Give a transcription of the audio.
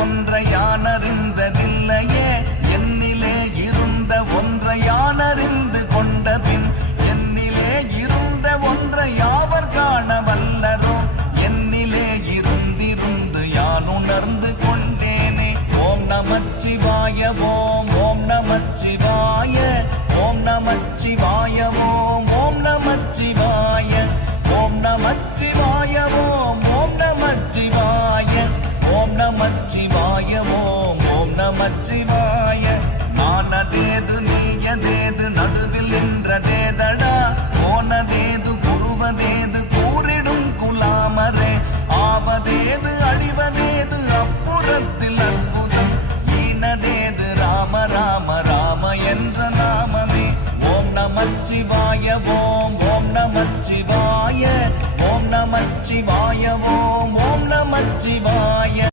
ஒன்றை யான் அறிந்ததில்லையே, என்னிலே இருந்த ஒன்றை யான் அறிந்து கொண்ட பின் என்னிலே இருந்த ஒன்றை யாவர் காண வல்லரோ, என்னிலே இருந்திருந்து யான் உணர்ந்து கொண்டேனே. ஓம் நமச்சிவாய ஓம் ஓம் நமச்சிவாய ஓம் நமச்சிவாய ஓம் ஓம் நமச்சிவாய ஓம் நமச்சிவாய ஓம் ஓம் நமச்சிவாய ஓம் நமச்சிவாய ஓம் ஓம் நமச்சிவாய. நானதேது நீயதேது நடுவில் நின்றதேதடா, போனதேது குருவதேது கூறிடும் குலாமரே, ஆவதேது அழிவதேது அப்புறத்தில் அற்புதம், ஈனதேது ராம ராம ராம என்ற நாமமே. ஓம் நமச்சிவாய ஓம் ஓம் நமச்சிவாய ஓம் நமச்சிவாய ஓம் ஓம் நமச்சிவாய.